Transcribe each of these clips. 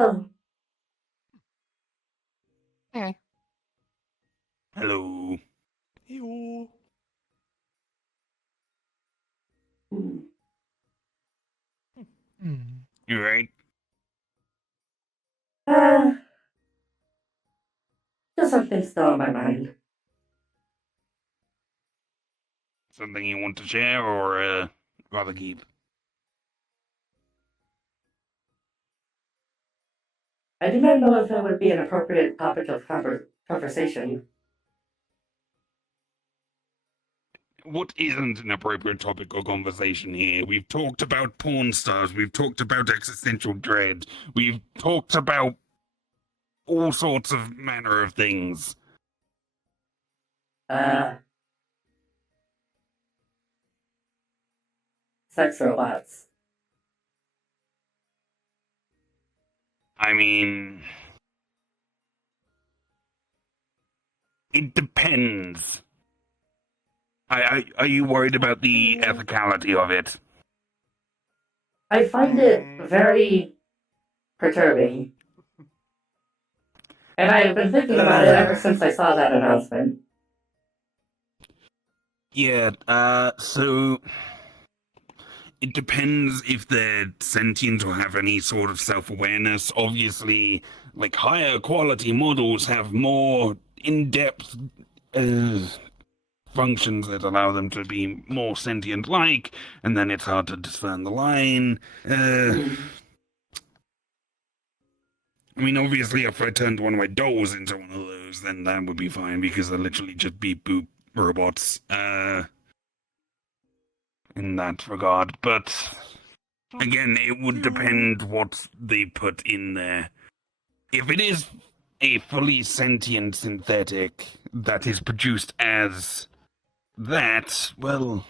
Oh, Hey. Hello. Ew. hmm. Hmm. You right? uh, just something still on my mind. Something you want to share or rather keep? I do not know if it would be an appropriate topic of conversation. What isn't an appropriate topic or conversation here? We've talked about porn stars, we've talked about existential dread, we've talked about all sorts of manner of things. Uh, Sex robots. I mean, it depends. Are you worried about the ethicality of it? I find it very perturbing. And I have been thinking about it ever since I saw that announcement. Yeah, so it depends if they're sentient or have any sort of self-awareness. Obviously, like higher quality models have more in-depth functions that allow them to be more sentient-like, and then it's hard to discern the line. I mean, obviously, if I turned one of my dolls into one of those, then that would be fine because they're literally just beep boop robots. In that regard, but again, it would depend what they put in there. If it is a fully sentient synthetic that is produced as that, well,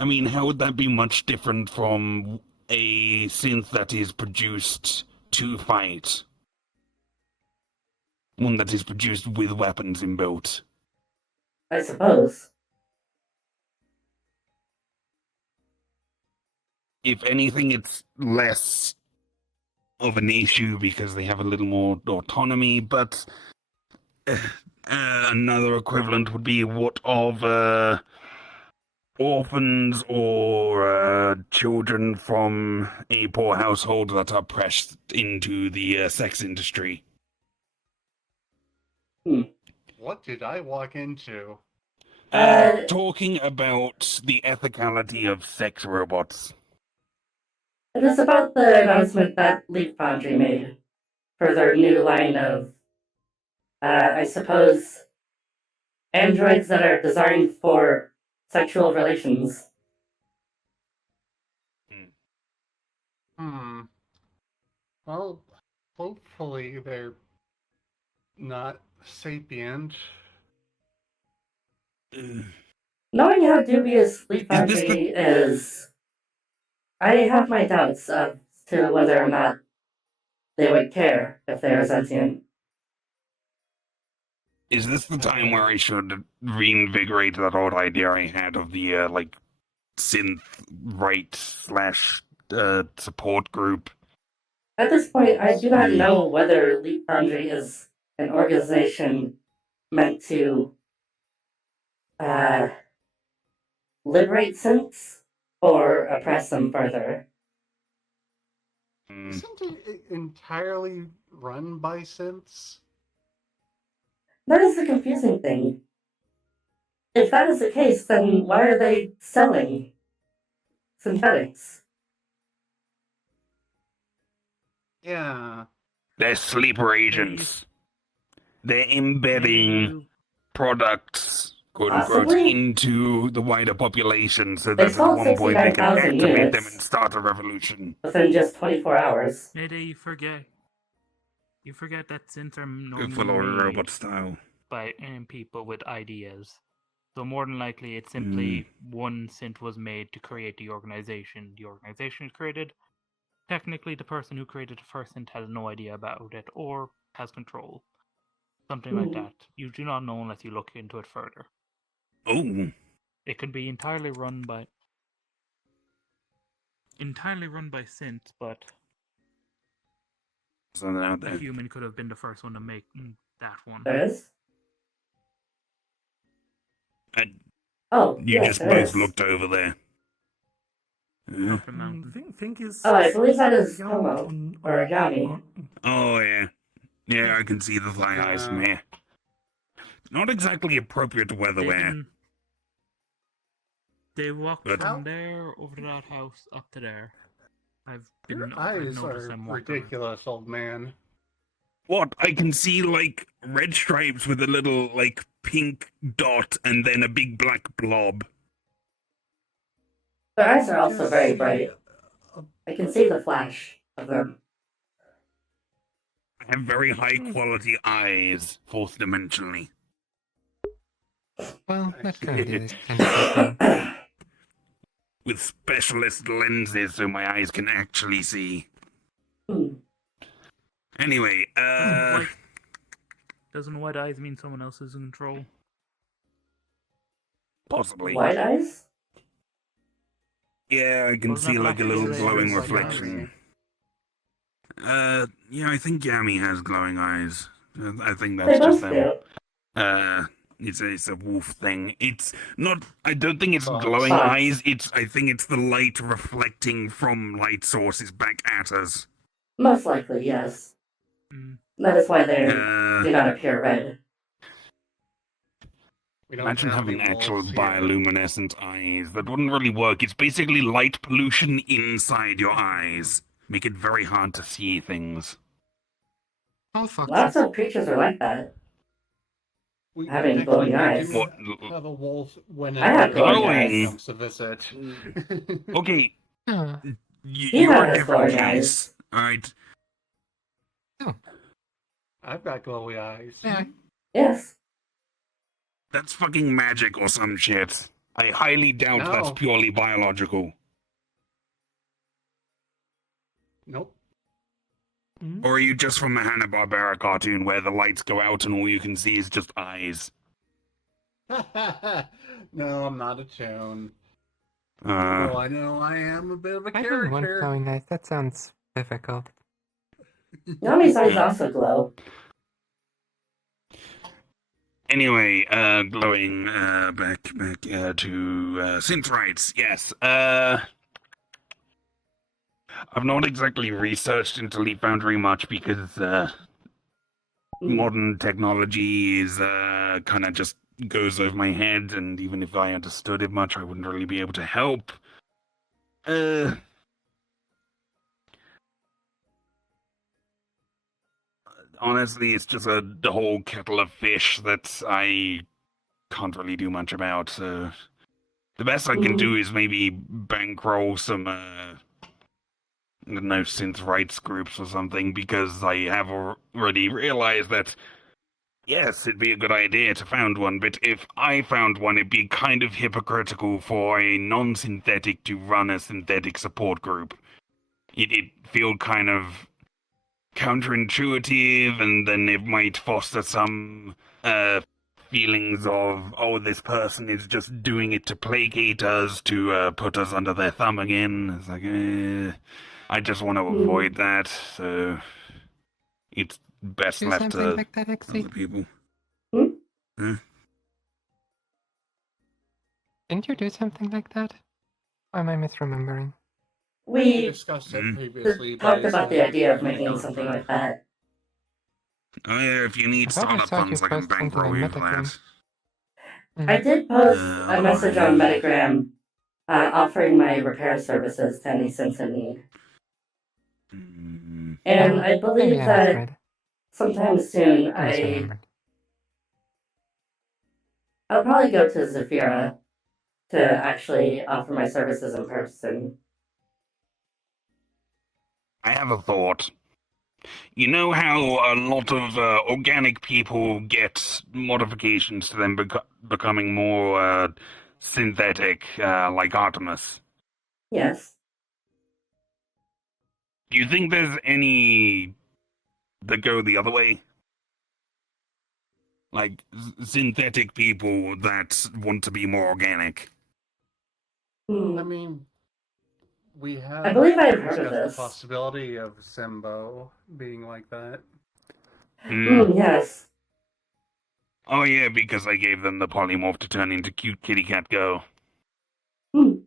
I mean, how would that be much different from a synth that is produced to fight? One that is produced with weapons inbuilt. I suppose. If anything, it's less of an issue because they have a little more autonomy, but another equivalent would be what of orphans or children from a poor household that are pressed into the sex industry. What did I walk into? Talking about the ethicality of sex robots. It is about the announcement that Leap Foundry made for their new line of, I suppose, androids that are designed for sexual relations. Well, hopefully they're not sapient. Knowing how dubious Leap Is this Foundry is, I have my doubts as to whether or not they would care if they are sentient. Is this the time where I should reinvigorate that old idea I had of the like synth right slash support group? At this point, I do not know whether Leap Foundry is an organization meant to liberate synths or oppress them further. Isn't it entirely run by synths? That is the confusing thing. If that is the case, then why are they selling synthetics? Yeah. They're sleeper agents. They're embedding products, quote unquote, Possibly? into the wider population so They that at sold one point they can 69,000 activate them and units start a revolution. within just 24 hours. Mayday, you forget that synths are Go full normally on made robot style. by people with ideas. So more than likely, it's simply one synth was made to create the organization. The organization is created. Technically, the person who created the first synth has no idea about it or has control. Something like that. You do not know unless you look into it further. Oh. It can be entirely run by synths, but something out A there. human could have been the first one to make that one. There is? And Oh, you yes, just there both is. looked over there. Up the mountain. Think is. Oh, I believe that is young Tomo. on- Or Agami. Oh, yeah. Yeah, I can see the fly eyes from here. Not exactly appropriate weatherwear. They walked But- from there over to that house up to there. I've Your I've eyes noticed are them walking. ridiculous, old man. What? I can see, like, red stripes with a little, like, pink dot and then a big black blob. Their eyes are also Just very see bright. I can see the flash of them. I have very high quality eyes, fourth dimensionally. Well, that kind of is kind of thing. With specialist lenses so my eyes can actually see. Hmm. Anyway, White. Doesn't white eyes mean someone else is in control? possibly. White eyes? Yeah, I can Wasn't see that like a black little eyes? glowing White eyes? reflection. Yeah, I think Yami has glowing eyes. I think They that's just both them. do. It's a wolf thing. It's not. I don't think it's Fox. glowing Fox. eyes. I think it's the light reflecting from light sources back at us. Most likely, yes. Mm. That is why they do not appear red. We don't Imagine have having any actual wolves here. bioluminescent eyes. That wouldn't really work. It's basically light pollution inside your eyes. Make it very hard to see things. All foxes. Lots of creatures are like that. We having actually glowing do eyes. What? have a wolf I whenever have glowing he eyes. comes to visit. Okay, Huh. He you're a has different glowing case. Alright. I've got glowy eyes. Yeah. Yes. That's fucking magic or some shit. I highly doubt No. that's purely biological. Nope. Or are you just from a Hanna-Barbera cartoon where the lights go out and all you can see is just eyes? No, I'm not a tune. Uh, Well, I know I am a bit of a I don't want character. glowing eyes. That sounds difficult. Yami's eyes also glow. Anyway, glowing, back to, synth rights, yes. I've not exactly researched into Leap Foundry much because, modern technology is, kind of just goes over my head, and even if I understood it much, I wouldn't really be able to help. Honestly, it's just the whole kettle of fish that I can't really do much about. The best I can do is maybe bankroll some, I don't know, synth rights groups or something, because I have already realized that, yes, it'd be a good idea to found one, but if I found one, it'd be kind of hypocritical for a non-synthetic to run a synthetic support group. It'd feel kind of counterintuitive, and then it might foster some feelings of, oh, this person is just doing it to placate us, to put us under their thumb again. It's like, I just want to avoid that, so it's best Do left something to like that, other Exy. people. Didn't you do something like that? Or am I misremembering? We We discussed it Mhm. previously. talked but about the it's idea of not making gone something far. like that. Oh yeah, if you need I thought I startup saw you funds, I can post something bankroll on you for Metagram. that. I did post Oh, a message on yeah. Metagram offering my repair services to any Sims in need. Mm. And I believe Maybe I that misread. sometime soon I misremembered. I'll probably go to Zafira to actually offer my services in person. I have a thought. You know how a lot of organic people get modifications to them becoming more synthetic, like Artemis? Yes. Do you think there's any that go the other way? Like, synthetic people that want to be more organic? I mean, We have I believe I have heard of discussed the this. possibility of Simbo being like that. Yes. Oh yeah, because I gave them the polymorph to turn into cute kitty cat girl.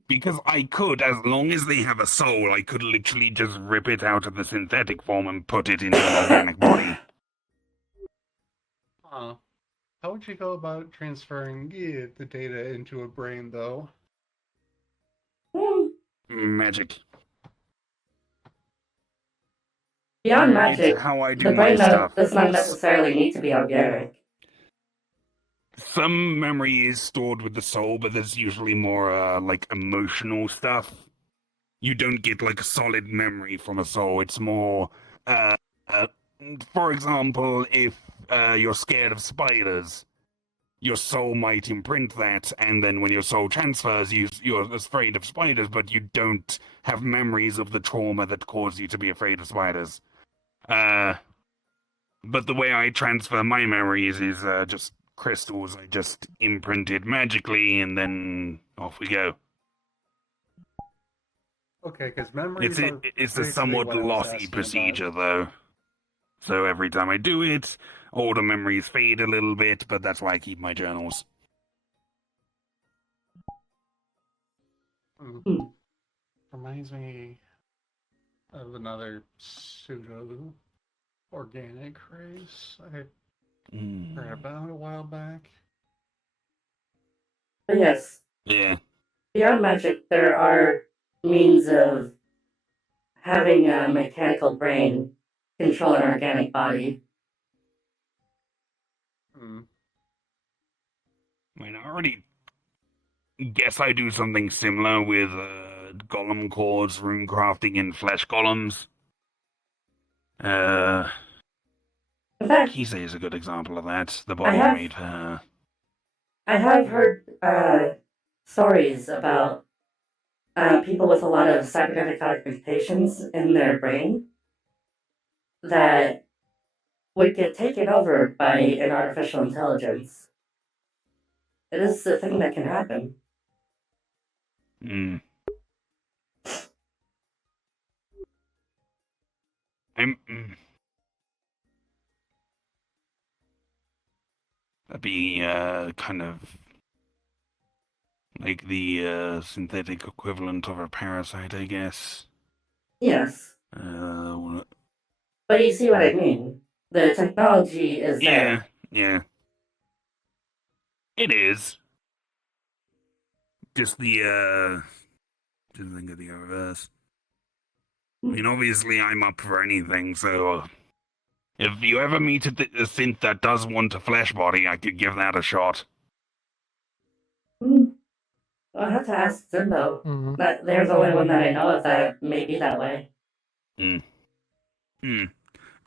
Because I could, as long as they have a soul, I could literally just rip it out of the synthetic form and put it into an organic body. Huh. How would you go about transferring the data into a brain, though? Magic. Beyond It's magic, how I the do my brain stuff. does not necessarily need to be organic. Some memory is stored with the soul, but there's usually more like emotional stuff. You don't get like a solid memory from a soul. It's more, for example, if you're scared of spiders, your soul might imprint that, and then when your soul transfers, you're afraid of spiders, but you don't have memories of the trauma that caused you to be afraid of spiders. But the way I transfer my memories is just crystals I just imprinted magically, and then off we go. Okay, because memories are It's a basically somewhat what I was lossy asking procedure, about. though. So every time I do it, all the memories fade a little bit, but that's why I keep my journals. Reminds me of another pseudo-organic race I heard about a while back. But yes, Yeah. beyond magic, there are means of having a mechanical brain control an organic body. I mean, I already guess I do something similar with golem cores, rune crafting, and flesh golems. In fact, Kisei is a good example of that. The I body have- made her. I have heard stories about people with a lot of cybernetic mutations in their brain that would get taken over by an artificial intelligence. It is a thing that can happen. That'd be kind of like the synthetic equivalent of a parasite, I guess. Yes. Well, But you see what I mean. The technology is there. yeah. It is. Just didn't think of the reverse. I mean, obviously, I'm up for anything, so if you ever meet a synth that does want a flesh body, I could give that a shot. I'll have to ask Zimbo. There's the only one that I know of that may be that way. I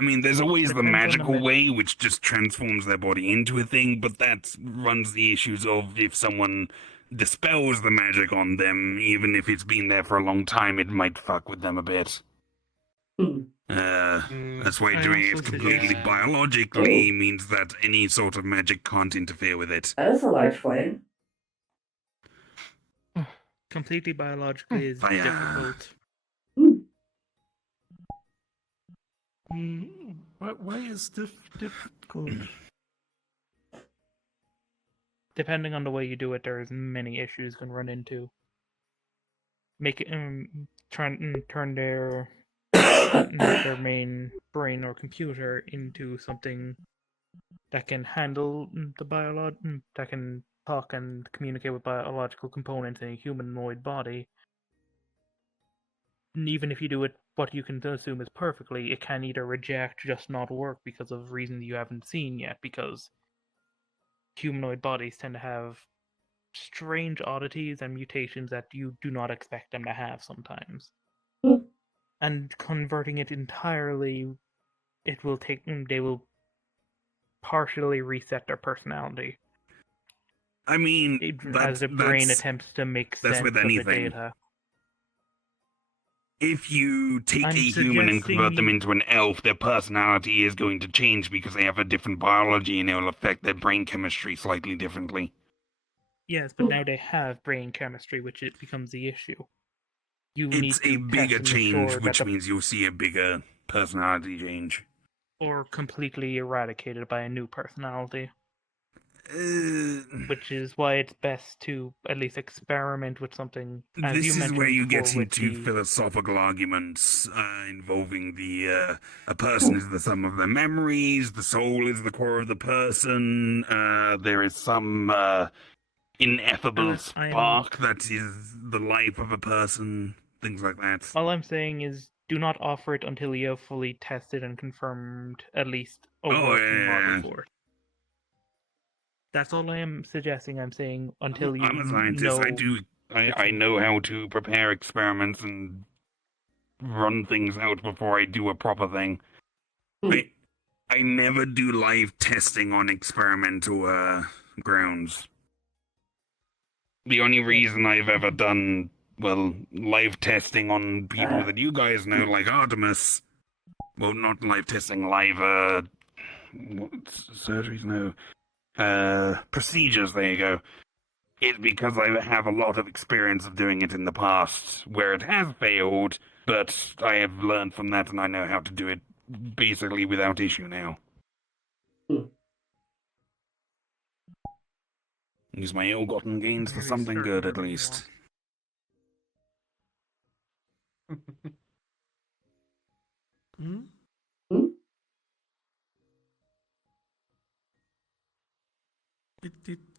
mean, there's always the magical way, which just transforms their body into a thing, but that runs the issues of if someone dispels the magic on them, even if it's been there for a long time, it might fuck with them a bit. That's why doing it completely biologically means that any sort of magic can't interfere with it. That is a large flame. Completely biologically is Fire. difficult. Why is difficult? Depending on the way you do it, there's many issues you can run into. Make it turn their main brain or computer into something that can handle that can talk and communicate with biological components in a humanoid body. And even if you do it what you can assume is perfectly, it can either reject, just not work because of reasons you haven't seen yet, because humanoid bodies tend to have strange oddities and mutations that you do not expect them to have sometimes. And converting it entirely, they will partially reset their personality. I mean, as the brain attempts to make sense of the data. If you take a human and convert them into an elf, their personality is going to change because they have a different biology and it will affect their brain chemistry slightly differently. Yes, but now they have brain chemistry, which it becomes the issue. you need It's to a test bigger and change, ensure that which the means you'll see a bigger personality change. or completely eradicated by a new personality. Which is why it's best to at least experiment with something. As This you is mentioned where you before get with into the philosophical arguments involving a person is the sum of their memories, the soul is the core of the person, there is some ineffable spark that is the life of a person, things like that. all I'm saying is do not offer it until you have fully tested and confirmed at least a working model for it. That's all I am suggesting. I'm saying until you I'm a scientist. know. I know how to prepare experiments and run things out before I do a proper thing. I never do live testing on experimental grounds. The only reason I've ever done, well, live testing on people that you guys know, like Artemis, well, not live testing, live, surgeries, no, procedures, there you go, is because I have a lot of experience of doing it in the past, where it has failed, but I have learned from that and I know how to do it basically without issue now. Use my ill-gotten gains for Maybe something start good, at learning least. Hmm?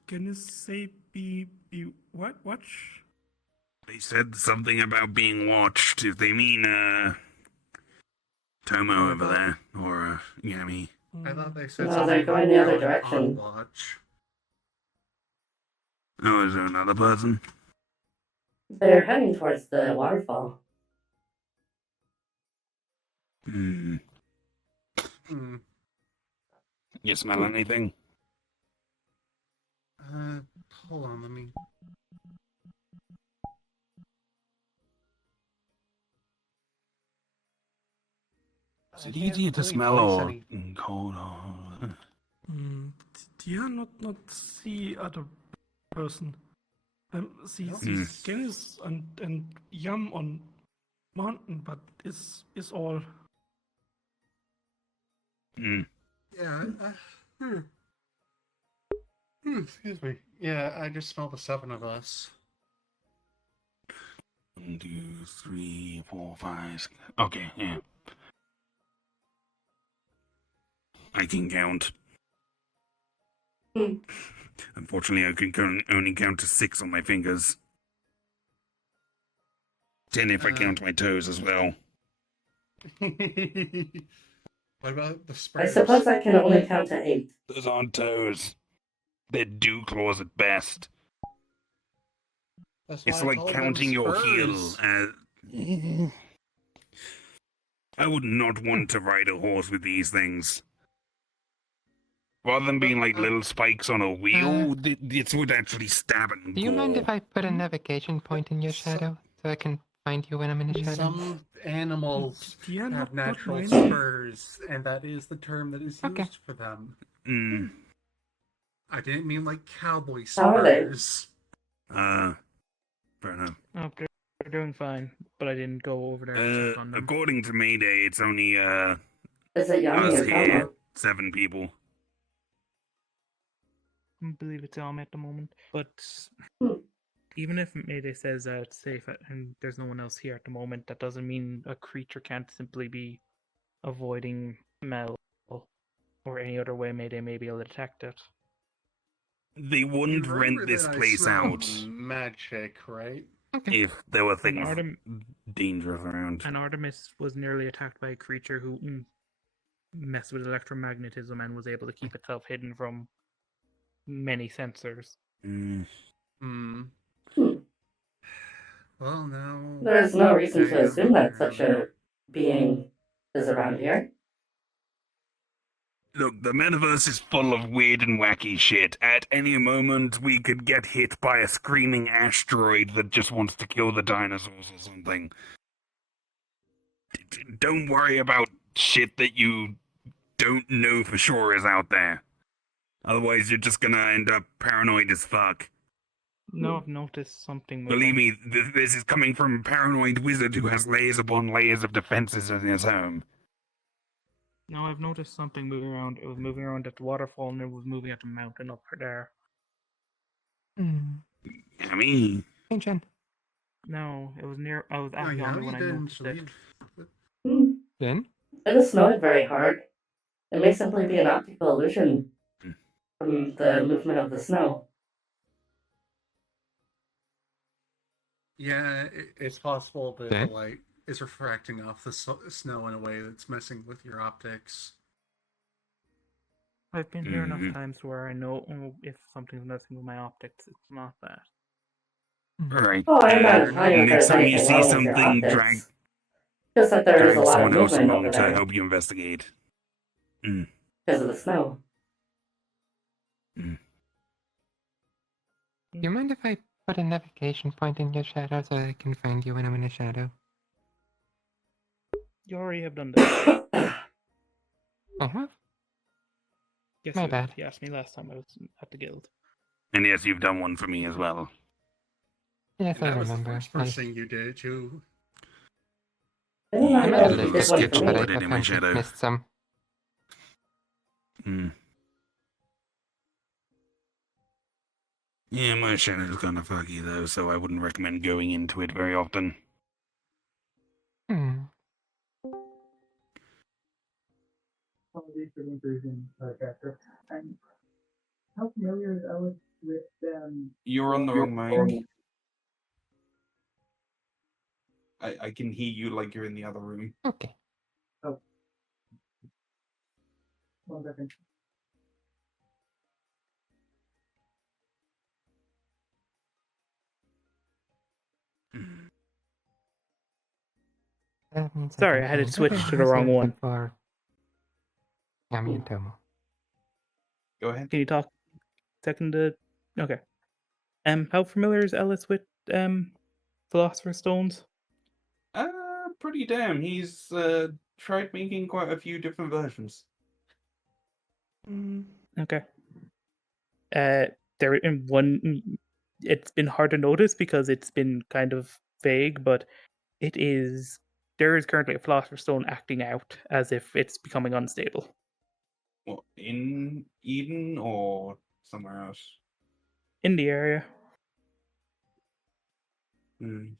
Can you say be what? Watch? They said something about being watched. If they mean, Tomo over there, or, Yami. I thought they said No, something they're about going the other going direction. on watch. Oh, is there another person? They're heading towards the waterfall. Hmm. Hmm. You smell anything? Hold on, let me... Is it easier to smell or cold or... Yeah, not see other person. See Gennis and Yam on mountain, but is all. Yeah, excuse me. Yeah, I just smell the 7 of us. 1, 2, 3, 4, 5. Okay, yeah. I can count. Unfortunately, I can only count to 6 on my fingers. 10 if I count my toes as well. What about the I spurs? suppose I can only count to 8. Those aren't toes. They're dew claws at best. That's why It's I like call them counting your heel. spurs. I would not want to ride a horse with these things. Rather than being like little spikes on a wheel, it would actually stab and Do you mind gore. if I put a navigation point in your shadow so I can find you when I'm in the shadow? Some animals Yeah, have not natural many. spurs, and that is the term that is Okay. used for them. Mm. I didn't mean like cowboy How are they? spurs. Fair enough. Oh, they're doing fine, but I didn't go over there to check on them. According to Mayday, it's only, Is it Yami us or here. Tomo? 7 people. I believe it's Elm at the moment, but Hmm. even if Mayday says that it's safe and there's no one else here at the moment, that doesn't mean a creature can't simply be avoiding smell or any other way Mayday may be able to detect it. They wouldn't You rent remember this that I place smell out magic, right? if there were And things dangerous around. And Artemis was nearly attacked by a creature who messed with electromagnetism and was able to keep itself hidden from many sensors. Mm. Well, now... There's no reason to I assume that remember. such a being is around here. Look, the metaverse is full of weird and wacky shit. At any moment, we could get hit by a screaming asteroid that just wants to kill the dinosaurs or something. Don't worry about shit that you don't know for sure is out there. Otherwise, you're just gonna end up paranoid as fuck. No, I've noticed something Believe moving. me, this is coming from a paranoid wizard who has layers upon layers of defenses in his home. No, I've noticed something moving around. It was moving around at the waterfall and it was moving at the mountain up there. Hmm. I mean, Hey, Jen. No, it was near. I was Oh, at yeah, yonder you when I didn't noticed it. Hmm. Jen? It is snowing very hard. It may simply be an optical illusion from the movement of the snow. Yeah, it's possible that the Okay. light is refracting off the snow in a way that's messing with your optics. I've been here enough times where I know if something's messing with my optics, it's not that. alright. Oh, I'm not implying that Next there's time you anything see wrong with your something, drag optics. Just that there is a lot of someone else movement along over to there help you investigate. because of the snow. Do you mind if I put a navigation point in your shadow so I can find you when I'm in a shadow? You already have done that. I have? Yes, My you bad. did. You asked me last time I was at the guild. And yes, you've done one for me as well. Yes, And I that was the remember. first thing you did, too. I did not I know made a if you list did of one skits, for but I me. Put it in my apparently shadow. missed some. Yeah, my shadow's kind of foggy though, so I wouldn't recommend going into it very often. Apologies for the intrusion, Chester. And how familiar is Ellis with You're on the wrong mic. I can hear you like you're in the other room. Okay. Oh. 1 second. That means Sorry, can I had it find switched other to the wrong wizards one. For Yami and Tomo. Go ahead. Can you talk? Second. Okay. How familiar is Ellis with Philosopher's Stones? Pretty damn. He's tried making quite a few different versions. Okay. There in one. It's been hard to notice because it's been kind of vague, but it is. There is currently a Philosopher's Stone acting out as if it's becoming unstable. What, in Eden or somewhere else? In the area. Hmm.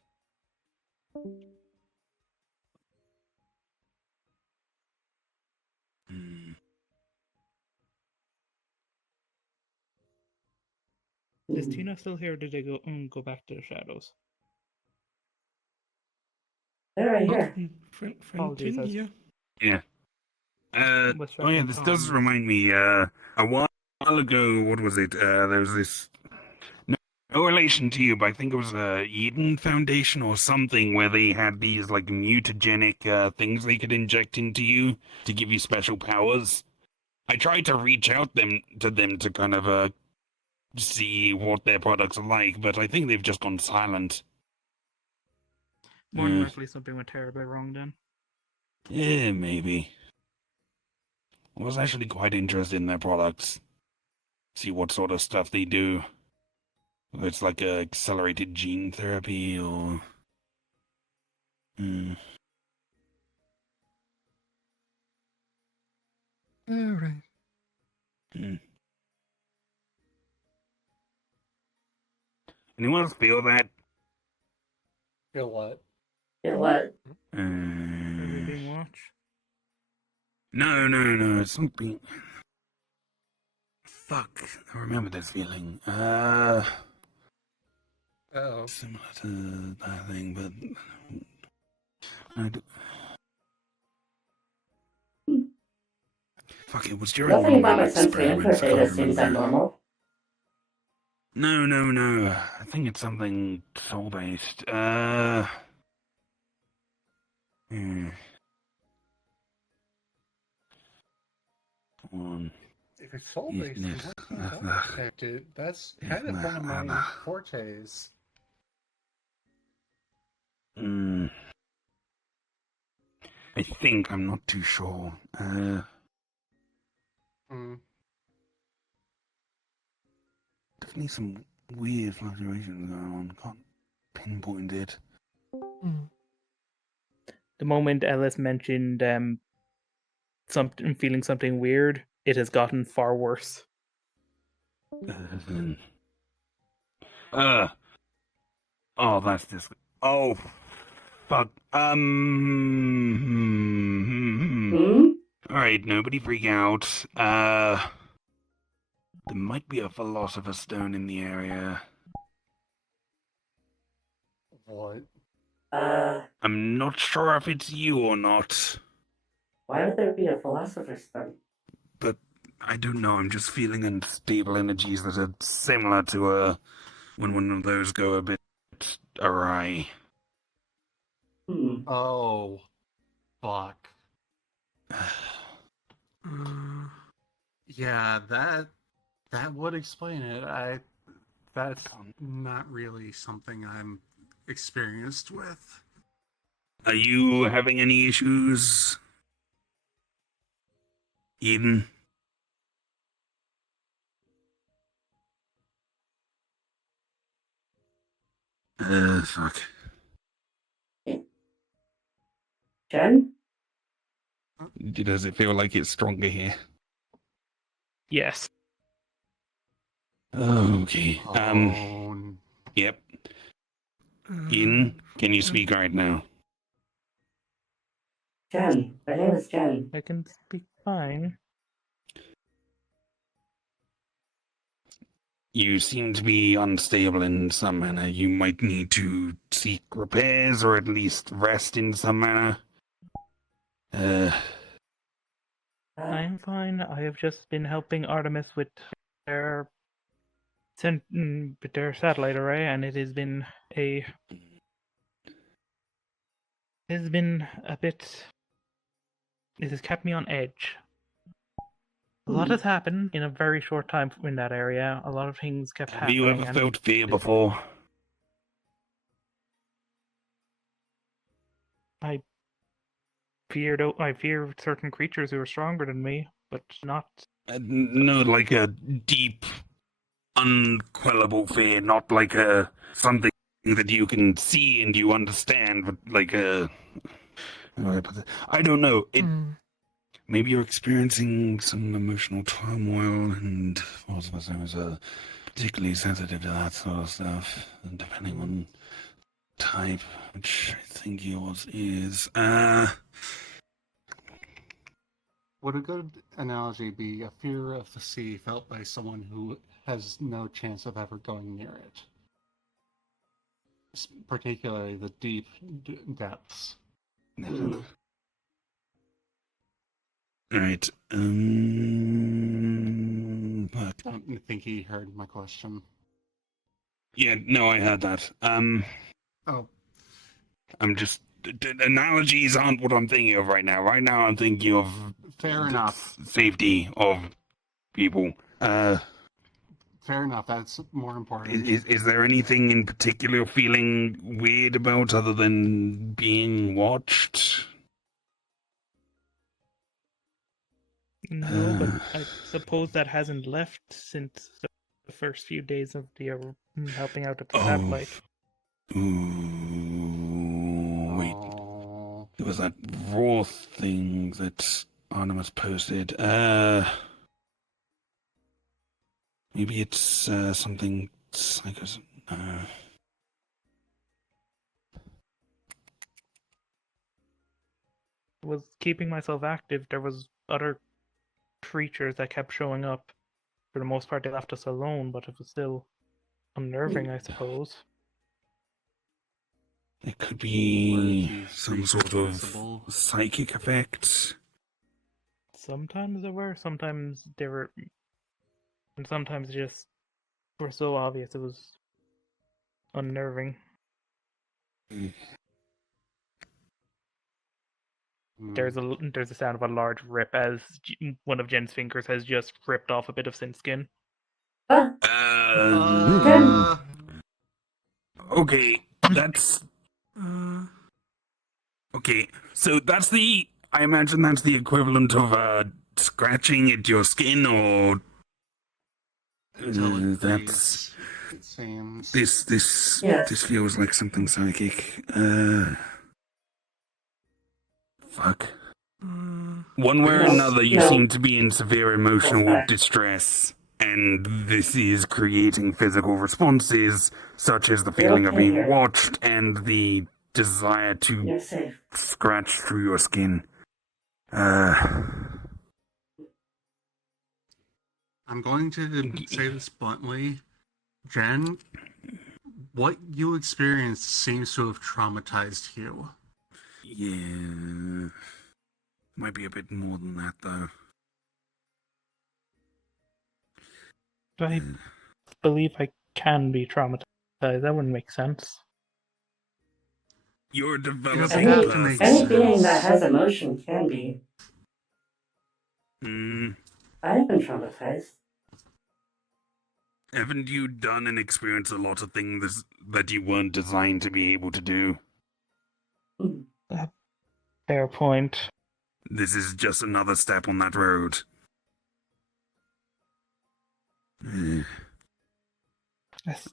Is Tina still here? Or did they go back to the shadows? They're right here. Apologies, Frenton, yeah. Yeah. Was Oh yeah, checking this does comms. remind me, a while ago, what was it? There was this, no relation to you, but I think it was Eden Foundation or something where they had these like mutagenic things they could inject into you to give you special powers. I tried to reach out to them to kind of see what their products are like, but I think they've just gone silent. More than likely something went terribly wrong then. Yeah, maybe. I was actually quite interested in their products. See what sort of stuff they do. Whether it's like accelerated gene therapy or... Alright. Anyone else feel that? Feel what? Feel what? Are we being watched? No, it's something... Fuck, I remember this feeling. Oh. Similar to that thing, but... Fuck, it was during Nothing one of about my my sensory input experiments, I data can't seems remember. abnormal. No. I think it's something soul-based. If it's soul-based, you want to architect it. That's kind of one of my fortes. I think, I'm not too sure. Definitely some weird fluctuations going on. Can't pinpoint it. Hmm. The moment Ellis mentioned something, feeling something weird, it has gotten far worse. Oh, that's this. Oh, fuck. All right, nobody freak out. There might be a philosopher's stone in the area. What? I'm not sure if it's you or not, Why would there be a philosopher's stone? but I don't know. I'm just feeling unstable energies that are similar to when one of those go a bit awry. Oh, fuck. Yeah, that would explain it. That's not really something I'm experienced with. Are you having any issues, Eden? Fuck. Jen? Does it feel like it's stronger here? Yes. Okay. Oh, Yep. Eden, can you speak right now? Jen. My name is Jen. I can speak fine. You seem to be unstable in some manner. You might need to seek repairs or at least rest in some manner. I'm fine. I have just been helping Artemis with their satellite array, and it has been a bit. It has kept me on edge. A lot has happened in a very short time in that area. A lot of things kept Have happening. you ever and felt fear before? I fear certain creatures who are stronger than me, but not. No, like a deep, unquellable fear, not like something that you can see and you understand, but like a. I don't know. Maybe you're experiencing some emotional turmoil, and most of us are particularly sensitive to that sort of stuff, and depending on type, which I think yours is. would a good analogy be a fear of the sea felt by someone who has no chance of ever going near it? Particularly the deep depths. Alright, fuck. Don't think he heard my question. Yeah, no, I heard that. Oh, I'm just... analogies aren't what I'm thinking of right now. Right now I'm thinking of... fair enough. Safety of people. Fair enough, that's more important. Is there anything in particular you're feeling weird about other than being watched? No, but I suppose that hasn't left since the first few days of the helping out at the satellite. Ooh, wait. Oh. There was that raw thing that Artemis posted. Maybe it's something psychos. Was keeping myself active. There was other creatures that kept showing up. For the most part, they left us alone, but it was still unnerving, I suppose. It could be Were these some sort creatures of visible? psychic effect. Sometimes they were, sometimes they were, and sometimes they just were so obvious it was unnerving. There's a sound of a large rip as one of Jen's fingers has just ripped off a bit of Sin skin. Okay, that's okay. So that's I imagine that's the equivalent of scratching at your skin, or Until it that's bleeds. It seems. This Yes. feels like something psychic. Fuck. One way or No, another, you no. seem to be in severe emotional That's fair. distress, and this is creating physical responses, such as the You're feeling of okay being here. watched and the desire to You're safe. scratch through your skin. I'm going to say this bluntly. Jen, what you experienced seems to have traumatized you. Yeah. Might be a bit more than that, though. I believe I can be traumatized. That wouldn't make sense. You're a It would developing have to make Any being that sense. has emotion can be. I have been traumatized. Haven't you done and experienced a lot of things that you weren't designed to be able to do? Fair point. This is just another step on that road.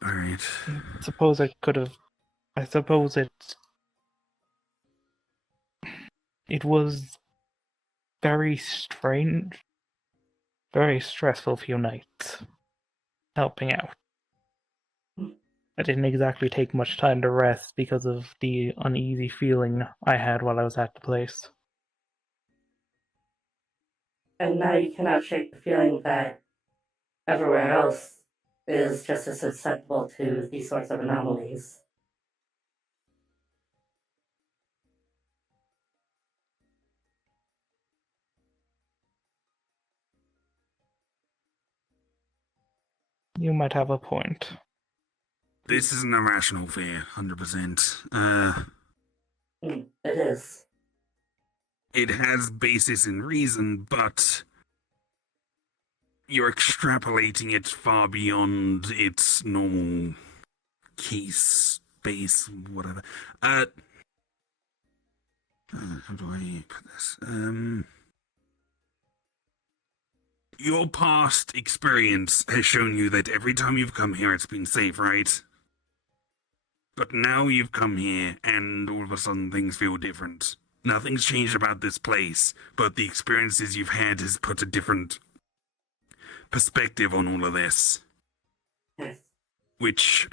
Alright. Suppose I could have. I suppose it was very strange, very stressful few nights helping out. I didn't exactly take much time to rest because of the uneasy feeling I had while I was at the place. And now you cannot shake the feeling that everywhere else is just as susceptible to these sorts of anomalies. You might have a point. This is an irrational fear, 100%. It is. It has basis in reason, but you're extrapolating it far beyond its normal case, base, whatever. How do I put this? Your past experience has shown you that every time you've come here, it's been safe, right? But now you've come here, and all of a sudden things feel different. Nothing's changed about this place, but the experiences you've had has put a different perspective on all of this. Yes. Which,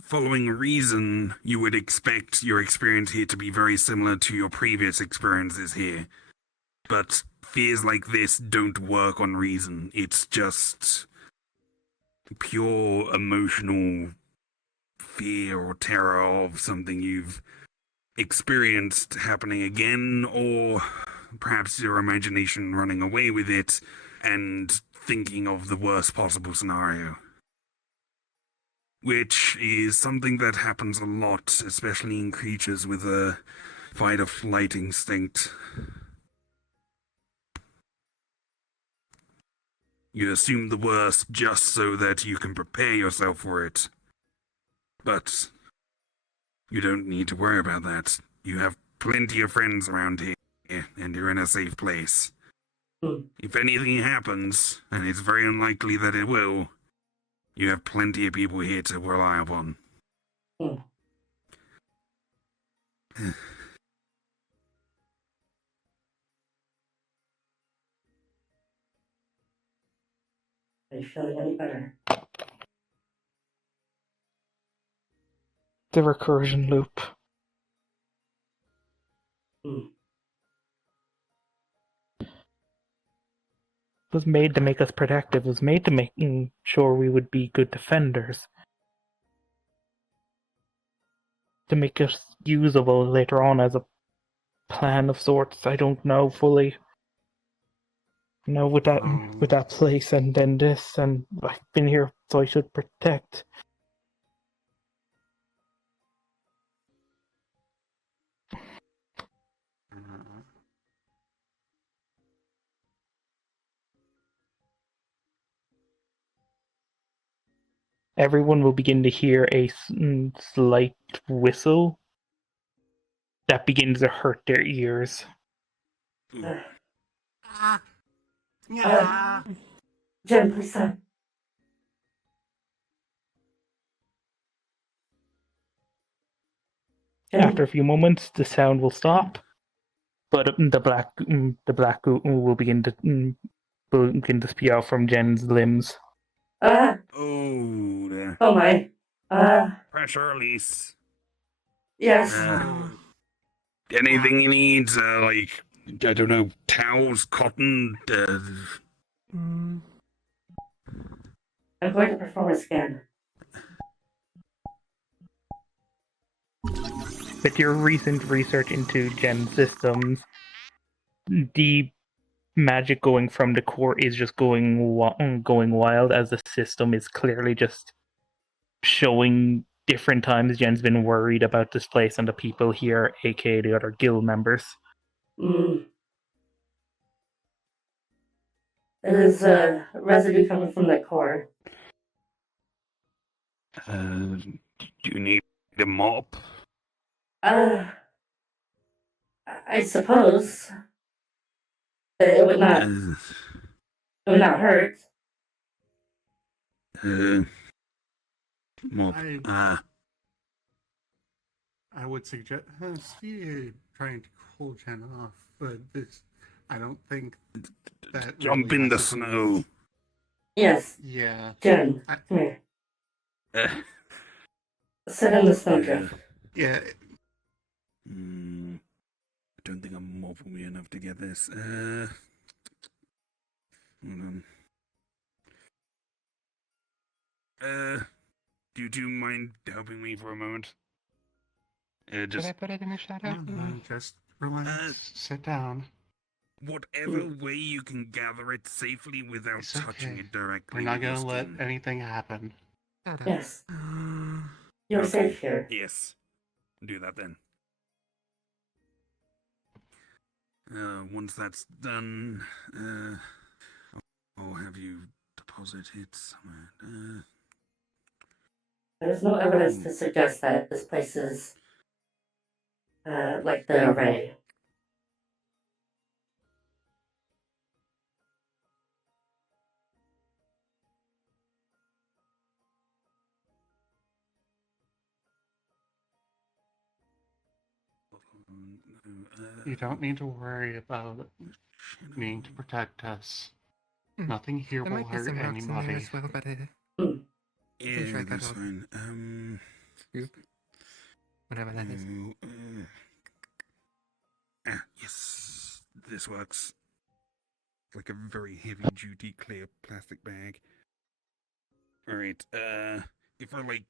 following reason, you would expect your experience here to be very similar to your previous experiences here. But fears like this don't work on reason. It's just pure emotional fear or terror of something you've experienced happening again, or perhaps your imagination running away with it and thinking of the worst possible scenario. Which is something that happens a lot, especially in creatures with a fight or flight instinct. You assume the worst just so that you can prepare yourself for it. But you don't need to worry about that. You have plenty of friends around here, and you're in a safe place. If anything happens, and it's very unlikely that it will, you have plenty of people here to rely upon. Are you feeling any better? The recursion loop. It was made to make us protective. It was made to make sure we would be good defenders. To make us usable later on as a plan of sorts. I don't know fully. You know, with that place and then this, and I've been here, so I should protect. Everyone will begin to hear a slight whistle that begins to hurt their ears. Yeah. Jen, please stop. Jen? After a few moments, the sound will stop, but the black goo will begin to spew out from Jen's limbs. Oh, the Oh my. pressure release. Yes. Anything you need, like, I don't know, towels, cotton, I'm going to perform a scan. With your recent research into Gen systems, the magic going from the core is just going wild, as the system is clearly just showing different times Jen's been worried about this place and the people here, aka the other guild members. It is residue coming from the core. do you need a mop? I suppose it would not. It would not hurt. Mop. I would suggest trying to cool Jen off, but this, I don't think that Jump really in the has to do snow. with- Yes, Yeah. Jen, come here. Sit in the snowdrift. Yeah. I don't think a mop will be enough to get this. Hold on. Do you mind helping me for a moment? Should I put it in the shadow? Just relax. Sit down. Whatever way you can gather it safely without It's touching okay. it directly. We're not with your gonna let skin. anything happen. Shadow. Yes, you're safe here. Yes. Do that then. Once that's done, I'll have you deposit it somewhere. There's no evidence to suggest that this place is like the array. You don't need to worry about needing to protect us. Nothing here There will might be hurt some rocks in there anybody. as well, but Yeah, sure I got that's all- fine. scoop. Whatever that is. Yes, this works. It's like a very heavy duty clear plastic bag. Alright, if I like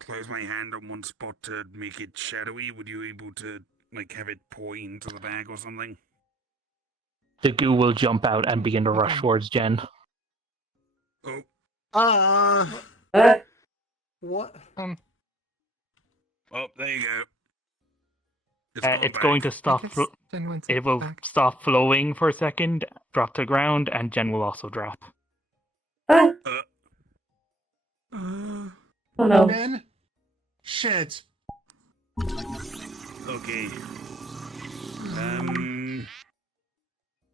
close my hand on one spot to make it shadowy, would you able to like have it pour into the bag or something? The goo will jump out and begin to rush towards Jen. Oh. What? Oh, there you go. It's going to stop. Jen wants It will back. stop flowing for a second, drop to ground, and Jen will also drop. Oh no. Men? Shit. Okay.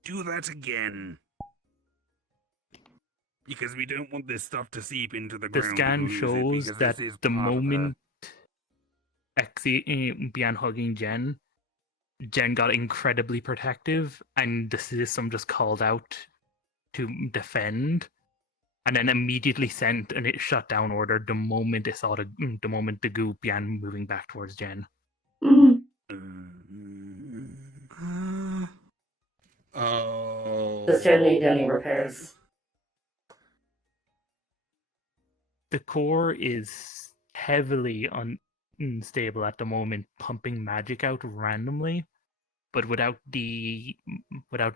Do that again. Because we don't want this stuff to seep into the The ground. scan and lose it, shows because that this is the part of moment Exie began hugging Jen, Jen got incredibly protective, and the system just called out to defend, and then immediately sent an it shut down order the moment it saw the moment the goo began moving back towards Jen. Oh. Does Jen need any repairs? The core is heavily unstable at the moment, pumping magic out randomly. But without the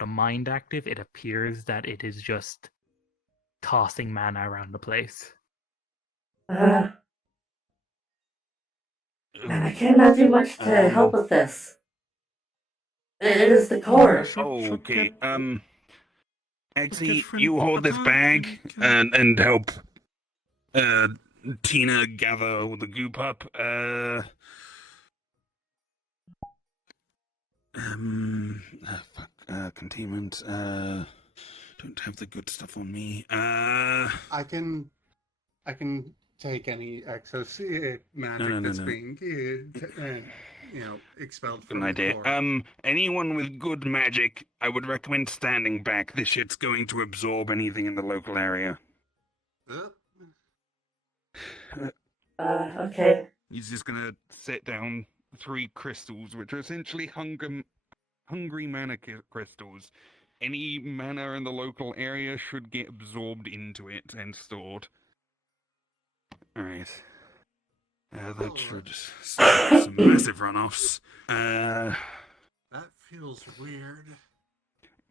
mind active, it appears that it is just tossing mana around the place. I cannot do much to help with this. It is the core. Okay, actually, you hold this bag and help Tina gather all the goop up. Containment. Don't have the good stuff on me. I can take any exos magic that's no. being expelled Good from the idea. core. Anyone with good magic, I would recommend standing back. This shit's going to absorb anything in the local area. Okay. He's just gonna set down 3 crystals, which are essentially hungry mana crystals. Any mana in the local area should get absorbed into it and stored. Alright. That should stop some massive runoffs. That feels weird.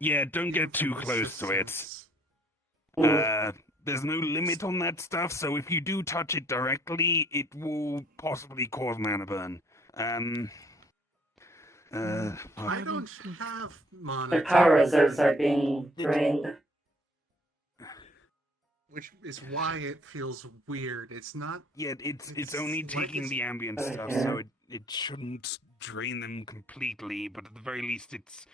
Yeah, don't get too close to it. Mm. There's no limit on that stuff, so if you do touch it directly, it will possibly cause mana burn. I don't have mana. The power reserves are being drained. Which is why it feels weird. It's not. Yeah, it's only like taking it's- the ambient stuff, so it shouldn't drain them completely, but at the very least it's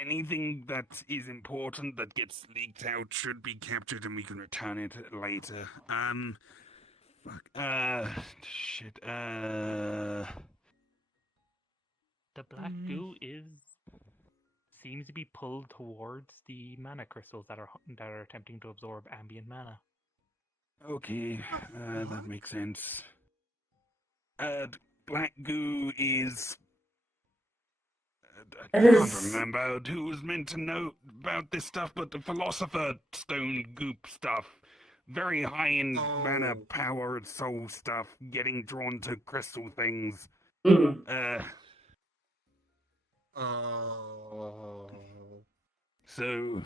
anything that is important that gets leaked out should be captured and we can return it later. Shit, The black goo seems to be pulled towards the mana crystals that are attempting to absorb ambient mana. Okay, that makes sense. Black goo is... I It can't is- remember who was meant to know about this stuff, but the Philosopher Stone goop stuff. Very high in mana, Oh. power, and soul stuff, getting drawn to crystal things. Mm. Oh. So...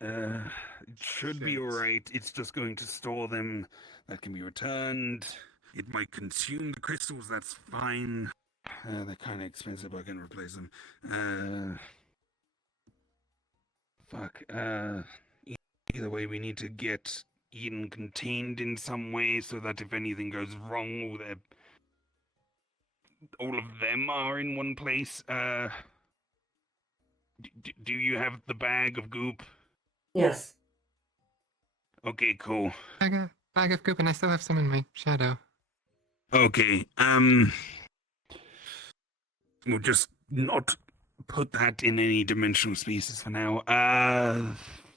it should be Shit. alright. It's just going to store them. That can be returned. It might consume the crystals, that's fine. They're kind of expensive, but I can replace them. Fuck. Either way, we need to get Eden contained in some way so that if anything goes wrong, all of them are in one place. Do you have the bag of goop? Yes. Okay, cool. Bag of goop, and I still have some in my shadow. Okay, we'll just not put that in any dimensional spaces for now.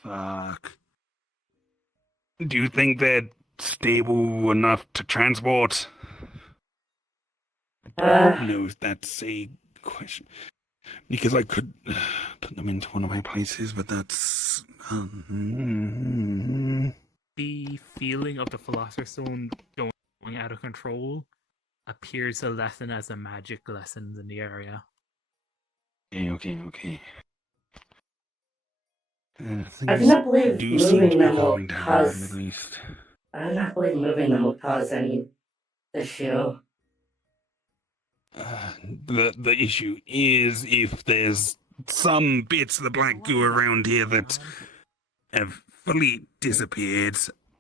Fuck. Do you think they're stable enough to transport? I don't know if that's a question. Because I could put them into one of my places, but that's... The feeling of the Philosopher's Stone going out of control appears to lessen as the magic lessens in the area. Okay. I do not believe do seem to moving be them will calming down, at cause. least. I do not believe moving them will cause any issue. The issue is if there's some bits of the black goo around here that have fully disappeared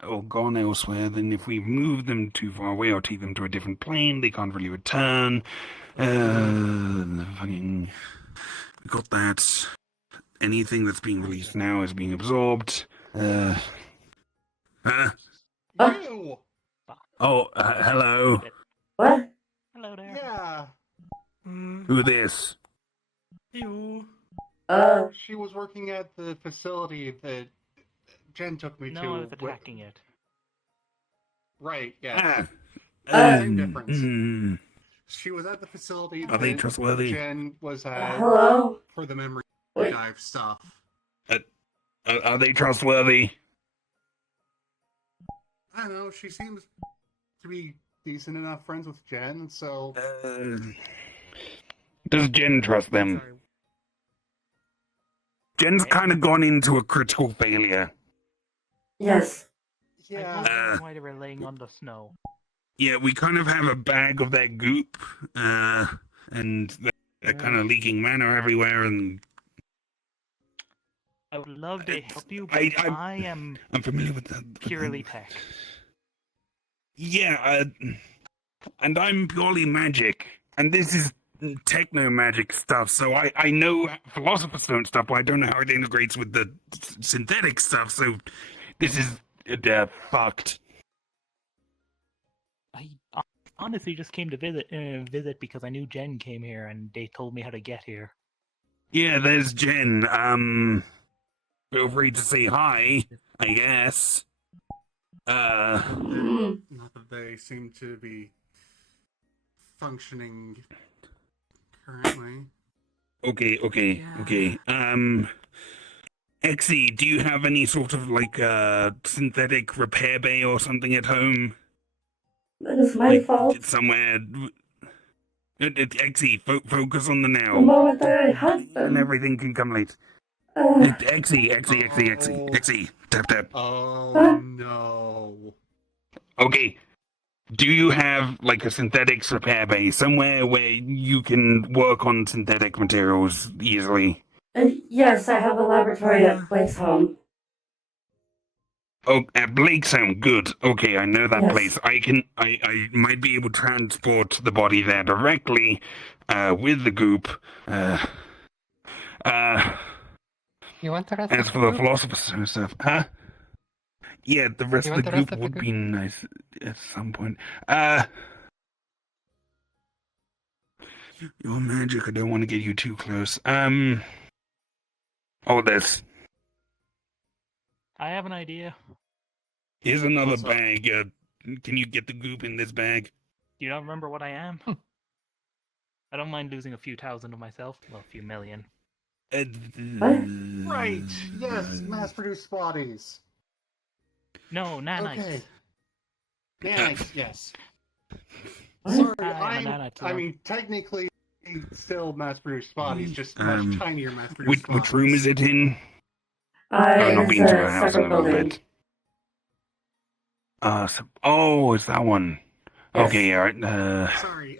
or gone elsewhere, then if we move them too far away or take them to a different plane, they can't really return. Fucking... We got that. Anything that's being released now is being absorbed. You! Hello. What? Hello there. Yeah. Who this? You. She was working at the facility that Jen took me No, to. I was attacking it. Right, yeah. Ah. Same difference. Mm. She was at the facility Are they that trustworthy? Jen was at Hello? for the memory Wait. dive stuff. Are they trustworthy? I don't know, she seems to be decent enough friends with Jen, so... Does Jen trust them? Sorry. Jen's kind of gone into a critical failure. Yes. I Yeah. don't know why they were laying on the snow. Yeah, we kind of have a bag of that goop, and they're kind of leaking mana everywhere, and I would love to help you, but I- am I'm familiar with that. purely tech. Yeah, and I'm purely magic, and this is techno magic stuff, so I know Philosopher's Stone stuff, but I don't know how it integrates with the synthetic stuff, so this is fucked. I honestly just came to visit because I knew Jen came here and they told me how to get here. Yeah, there's Jen. Feel free to say hi, I guess. Not that they seem to be functioning currently. Okay. Xe, do you have any sort of like synthetic repair bay or something at home? That is my fault. Somewhere. Xe, focus on the The now. moment that I hugged And them. everything can come late. Uh, Xe. Tap. Oh no. Okay. Do you have like a synthetics repair bay somewhere where you can work on synthetic materials easily? yes, I have a laboratory at Blake's home. Oh, at Blake's home. Good. Okay, I know that Yes. place. I might be able to transport the body there directly, with the goop. You want the rest As of for the the group? Philosopher's Stone stuff, huh? Yeah, the rest You of want the the rest goop of the would goop? be nice at some point. Your magic, I don't want to get you too close. Oh, this. I have an idea. Here's another What's up? bag. Can you get the goop in this bag? Do you not remember what I am? I don't mind losing a few thousand of myself. Well, a few million. Right. Yes, mass-produced bodies. No, nanites. Okay. Nanites, yes. What? Sorry, I am a nanite. I mean, technically, still mass-produced bodies, just much tinier mass-produced Which bodies. room is it in? I've It not is been to a a house in a separate little building. bit. It's that one. Yes. Okay, alright. Sorry.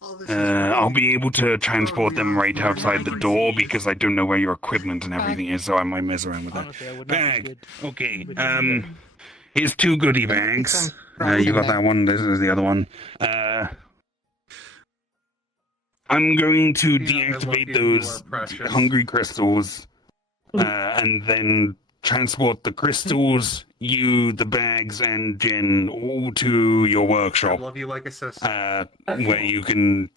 All this is really I'll be able to transport them right outside the door because I don't know where your equipment and everything is, so I might mess around with that. Honestly, I would not be Bag. good. Okay. with either. Here's 2 goodie Some bags. props You in got there. that one. This is the other one. I'm going to Yeah, I love deactivate you, those you are precious. hungry crystals, and then transport the crystals, you, the bags, and Jen all to your I workshop, love you like a sister. where you can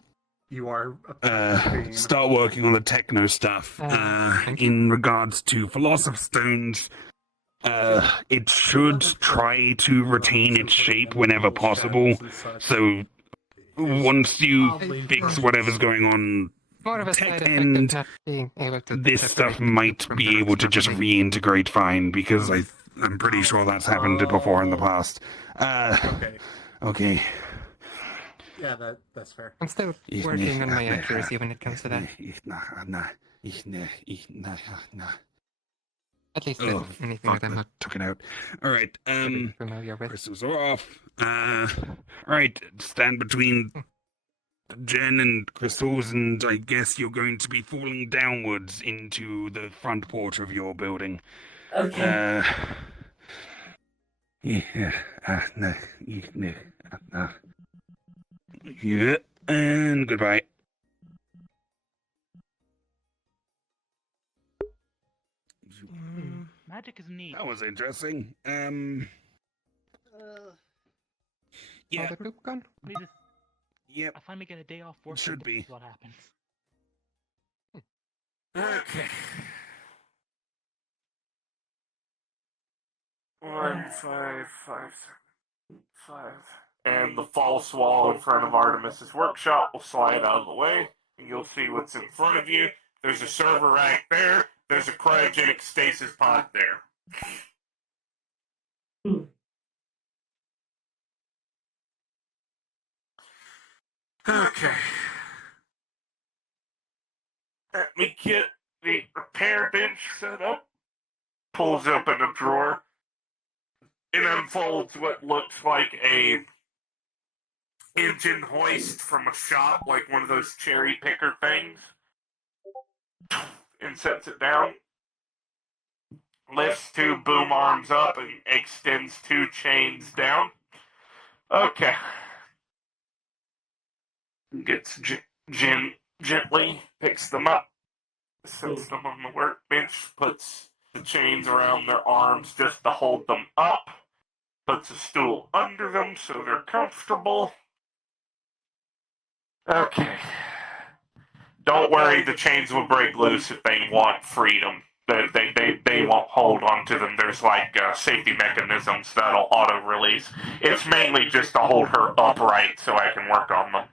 You are a precious being. start working on the techno stuff. Thank you. In regards to Philosopher's Stones, it should try to retain its shape whenever possible. So once you fix whatever's going on More of a tech side effect end, of not being able to this separate stuff the might group from be the able rest to of just the- reintegrate fine, because I'm pretty sure that's happened before in the past. Okay. Okay. Yeah, that's fair. I'm still working on my accuracy when it comes to that. At least Oh, anything fuck, that I'm that not took it out. Alright, very familiar with. crystals are off. Alright, stand between Jen and crystals, and I guess you're going to be falling downwards into the front porch of your building. Okay. Yeah, and goodbye. Magic is neat. That was interesting. All Yeah, the group gone? Please, yep. I finally get a day off work. Should and be. this is what happens. Okay. 1555. And the false wall in front of Artemis's workshop will slide out of the way, and you'll see what's in front of you. There's a server rack there. There's a cryogenic stasis pod there. Okay. Let me get the repair bench set up. Pulls open a drawer. It unfolds what looks like a engine hoist from a shop, like one of those cherry picker things, and sets it down. Lifts 2 boom arms up and extends 2 chains down. Okay. gets gently picks them up, sets them on the workbench, puts the chains around their arms just to hold them up, puts a stool under them so they're comfortable. Okay. Don't worry, the chains will break loose if they want freedom. They won't hold on to them. There's like safety mechanisms that'll auto-release. It's mainly just to hold her upright so I can work on them.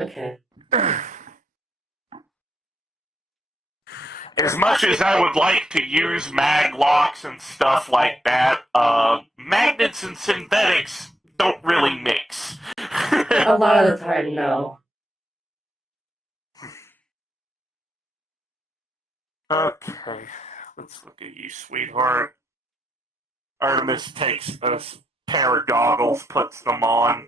Okay. As much as I would like to use mag locks and stuff like that, magnets and synthetics don't really mix. A lot of the time, no. Okay, let's look at you, sweetheart. Artemis takes a pair of goggles, puts them on.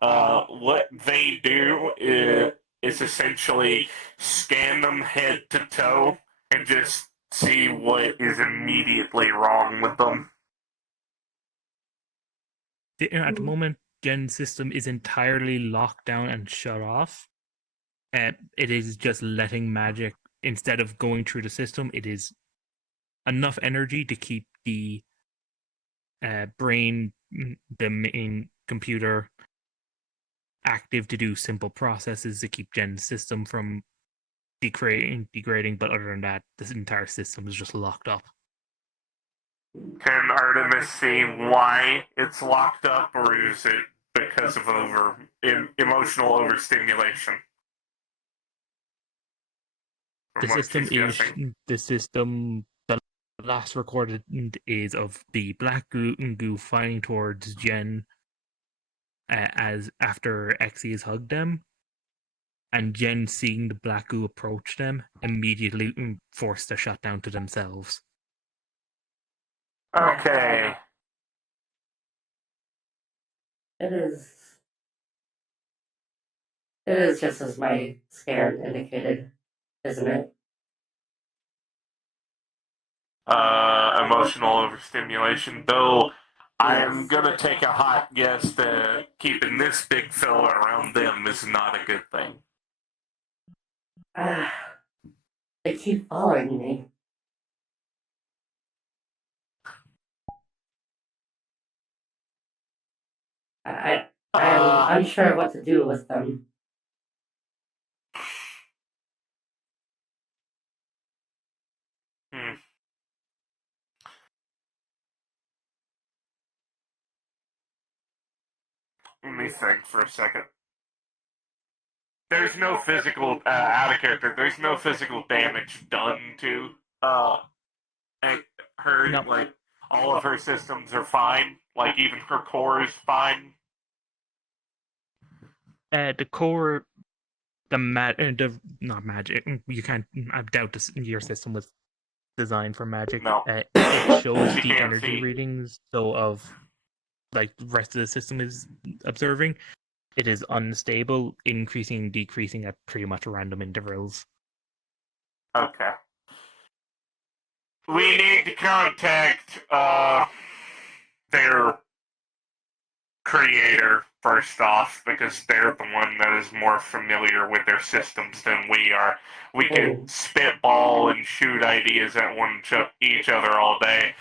What they do is essentially scan them head to toe and just see what is immediately wrong with them. At the moment, Gen's system is entirely locked down and shut off. It is just letting magic, instead of going through the system, it is enough energy to keep the brain, the main computer, active to do simple processes to keep Gen's system from degrading. But other than that, this entire system is just locked up. Can Artemis see why it's locked up, or is it because of emotional overstimulation? The system the last recorded is of the black goo flying towards Jen as after Exy has hugged them, and Jen seeing the black goo approach them immediately forced a shutdown to themselves. Okay. It is just as my scan indicated, isn't it? Emotional overstimulation, though I'm gonna take a hot guess that keeping this big fella around them is not a good thing. They keep following me. I'm unsure of what to do with them. Let me think for a second. There's no physical, out of character, there's no physical damage done to her. No. Like, all of her systems are fine. Like, even her core is fine. The core, not magic. You can't. I doubt your system was designed for magic. No. It shows She the can't energy see. readings, so of like the rest of the system is observing. It is unstable, increasing and decreasing at pretty much random intervals. Okay. We need to contact their creator first off, because they're the one that is more familiar with their systems than we are. We can spitball and shoot ideas at each other all day.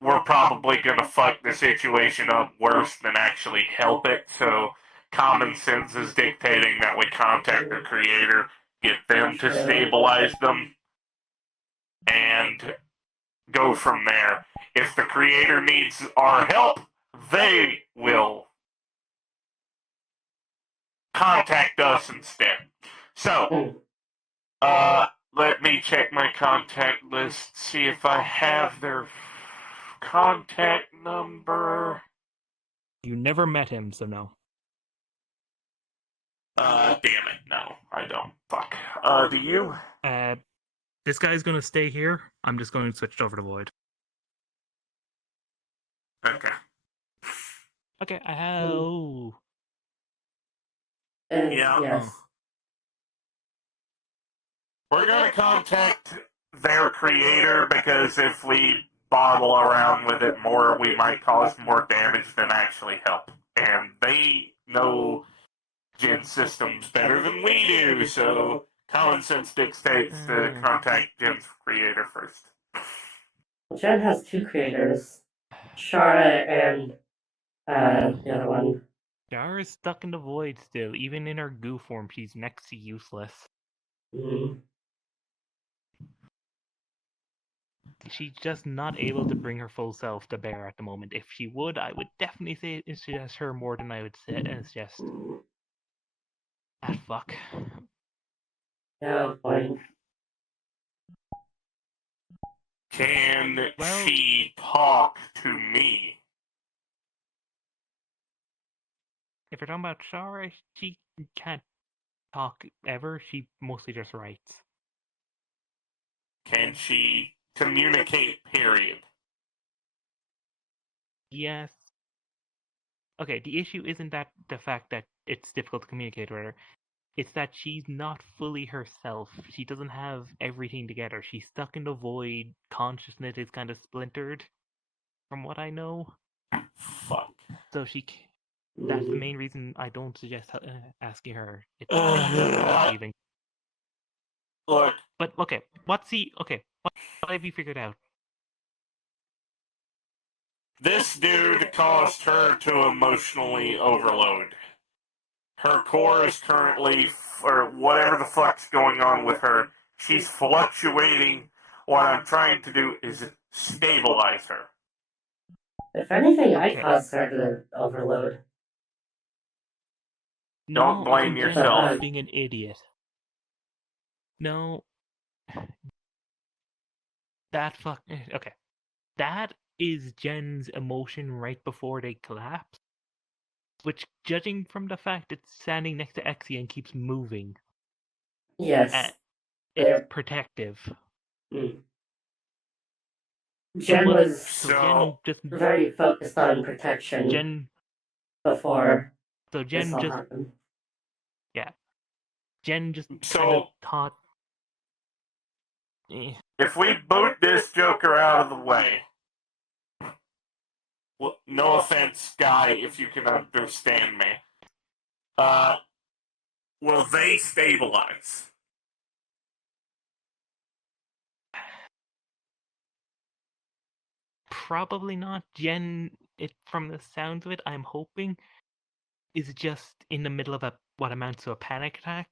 We're probably gonna fuck the situation up worse than actually help it, so common sense is dictating that we contact the creator, get them to stabilize them, and go from there. If the creator needs our help, they will contact us instead. So, let me check my contact list, see if I have their contact number. You never met him, so no. Damn it, no, I don't. Fuck. Do you? This guy's gonna stay here. I'm just going to switch over to Void. Okay. Okay, I have. Yeah. Yes. We're gonna contact their creator, because if we bottle around with it more, we might cause more damage than actually help. And they know Jen's systems better than we do, so common sense dictates to contact Jen's creator first. Jen has two creators, Shara and the other one. Jar is stuck in the void still. Even in her goo form, she's next to useless. Mm. She's just not able to bring her full self to bear at the moment. If she would, I would definitely say it suggests her more than I would say suggest that fuck. Yeah, fine. Can Well- she talk to me? If you're talking about Shara, she can't talk ever. She mostly just writes. Can she communicate, period? Yes. Okay, the issue isn't that the fact that it's difficult to communicate with her. It's that she's not fully herself. She doesn't have everything together. She's stuck in the void. Consciousness is kind of splintered, from what I know. Fuck. So that's the main reason I don't suggest asking her. It's even. Look, But okay, what have you figured out? this dude caused her to emotionally overload. Her core is currently, or whatever the fuck's going on with her, she's fluctuating. What I'm trying to do is stabilize her. If anything, I Okay. caused her to overload. Don't No, blame Jen yourself. is being an idiot. No. Okay. That is Jen's emotion right before they collapse. Which, judging from the fact it's standing next to Exie and keeps moving, Yes. it's protective. Mm. Jen was Jen just very focused on protection before So this Jen all just happened. Jen just So- kind of thought. If we boot this Joker out of the way, well, no offense, Guy, if you can understand me, will they stabilize? Probably not. Jen, from the sounds of it, I'm hoping, is just in the middle of what amounts to a panic attack.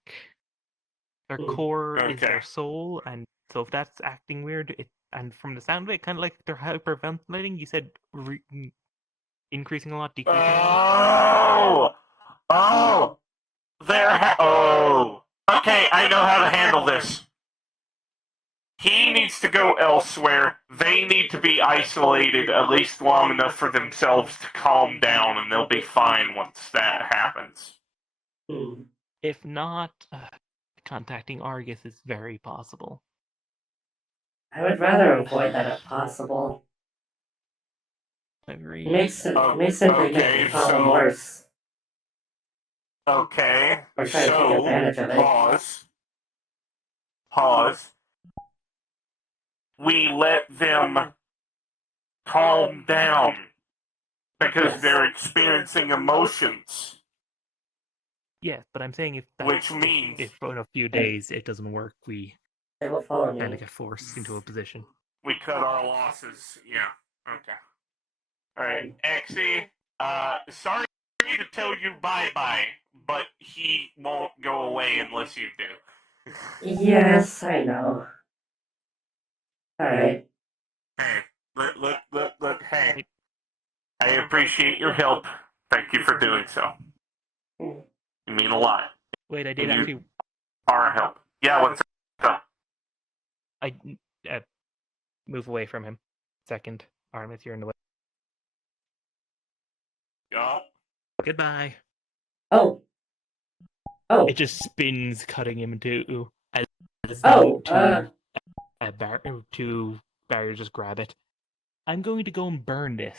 Their core is their Okay. soul, and so if that's acting weird, and from the sound of it, kind of like they're hyperventilating. You said increasing a lot, decreasing a lot. Oh! Okay, I know how to handle this. He needs to go elsewhere. They need to be isolated at least long enough for themselves to calm down, and they'll be fine once that happens. Mm. If not, contacting Argus is very possible. I would rather avoid that if possible. Agreed. It may simply make the problem worse. Okay, Or try to take advantage of it. Pause. We let them calm down because Yes. they're experiencing emotions. Yes, but I'm saying Which means- if in a few days it doesn't work, we They will follow kind of me. get forced into a position. We cut our losses. Yeah. Okay. Alright, Exie, sorry to tell you bye-bye, but he won't go away unless you do. Yes, I know. Alright. Hey, look, hey. I appreciate your help. Thank you for doing so. You mean a lot. Wait, I did And you- actually. Our help. Yeah, what's up? I move away from him. Second, Artemis, you're in the way. Yeah. Goodbye. Oh. It just spins, cutting him into. Oh, Two barriers just grab it. I'm going to go and burn this,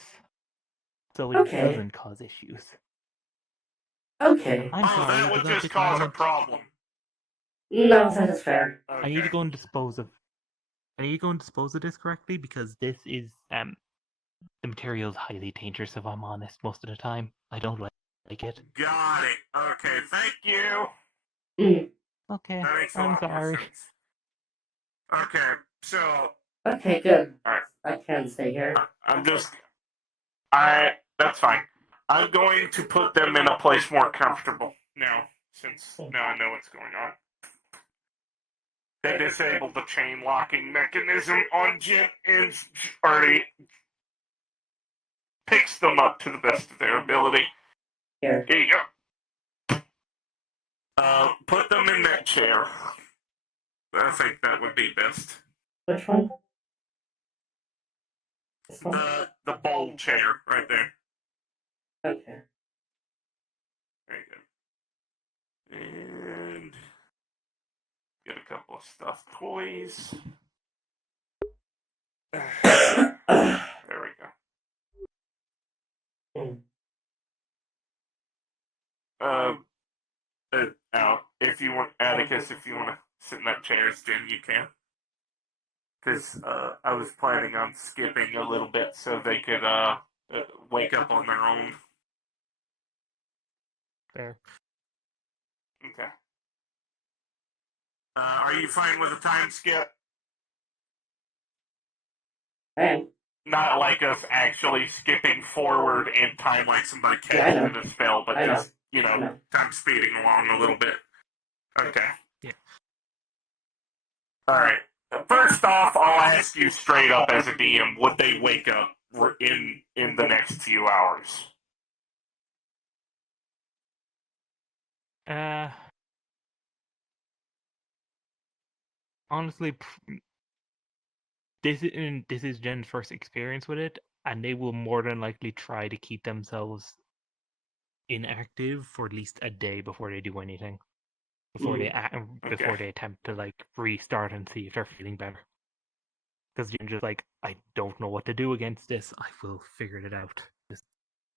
so it Okay. doesn't cause issues. Okay. I'm sorry. That would was that just cause a violent? problem. No, that is fair. Okay. I need to go and dispose of. I need to go and dispose of this correctly because this is the material is highly dangerous. If I'm honest, most of the time I don't like like it. Got it. Okay, thank you. Okay, That makes a I'm lot more sorry. sense. Okay, so Okay, good. Alright. I can stay here. That's fine. I'm going to put them in a place more comfortable now, since now I know what's going on. They disabled the chain locking mechanism on Jin and already picks them up to the best of their ability. Here. Here you go. Put them in that chair. I think that would be best. Which one? This one? The bowl chair right there. Okay. Very good. And get a couple of stuffed toys. There we go. Now, if you want, Atticus, if you want to sit in that chair, Jen, you can. Because I was planning on skipping a little bit so they could wake up on their own. Fair. Okay. Are you fine with a time skip? Hey. Not like us actually skipping forward in time like somebody casted a spell, but just, time speeding along a little bit. Okay. Yeah. Alright. First off, I'll ask you straight up as a DM, would they wake up in the next few hours? Honestly, this is Jen's first experience with it, and they will more than likely try to keep themselves inactive for at least a day before they do anything. Before they attempt to like restart and see if they're feeling better. Because Jen's just like, I don't know what to do against this. I will figure it out. Just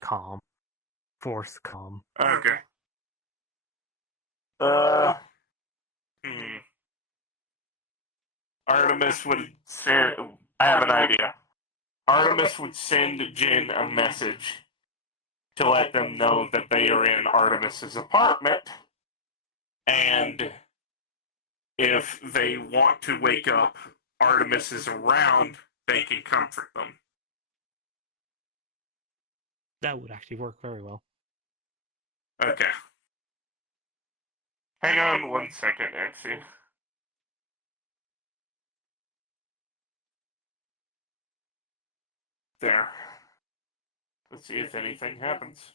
calm. Force calm. Okay. Artemis would send. I have an idea. Artemis would send Jin a message to let them know that they are in Artemis's apartment, and if they want to wake up, Artemis is around, they can comfort them. That would actually work very well. Okay. Hang on 1 second, Nancy. There. Let's see if anything happens.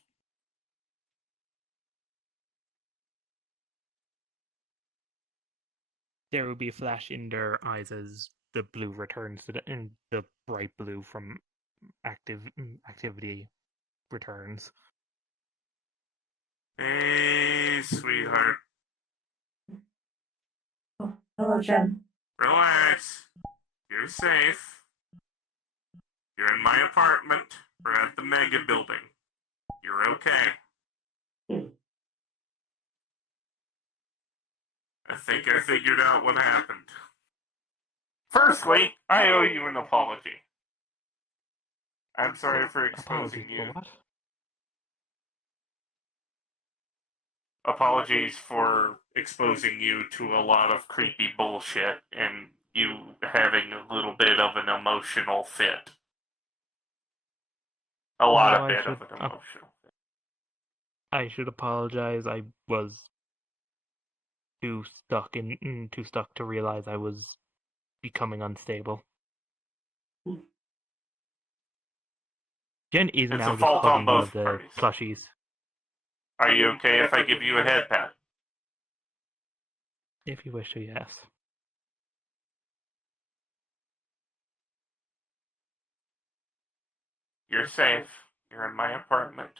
There will be a flash in their eyes as the blue returns to the bright blue from activity returns. Hey, sweetheart. Oh, hello, Jen. Relax. You're safe. You're in my apartment. We're at the mega building. You're okay. I think I figured out what happened. Firstly, I owe you an apology. I'm sorry for exposing you. For what? Apologies for exposing you to a lot of creepy bullshit and you having a little bit of an emotional fit. A lot of an emotional fit. I should apologize. I was too stuck to realize I was becoming unstable. Jen is It's now a just fault on hugging one both of the parties. plushies. Are you okay if I give you a head pat? If you wish to, yes. You're safe. You're in my apartment.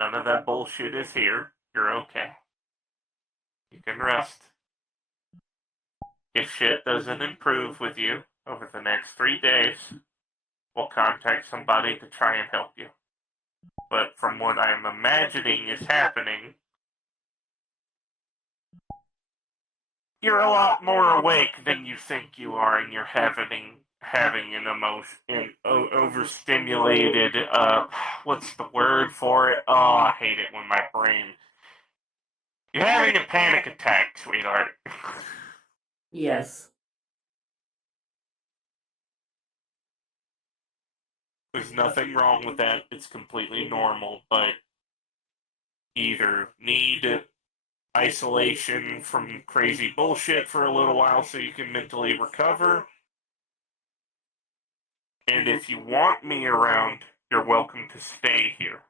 None of that bullshit is here. You're okay. You can rest. If shit doesn't improve with you over the next 3 days, we'll contact somebody to try and help you. But from what I'm imagining is happening, you're a lot more awake than you think you are, and you're having having an overstimulated, what's the word for it? Oh, I hate it when my brain... You're having a panic attack, sweetheart. Yes. There's nothing wrong with that. It's completely normal, but either need isolation from crazy bullshit for a little while so you can mentally recover, and if you want me around, you're welcome to stay here.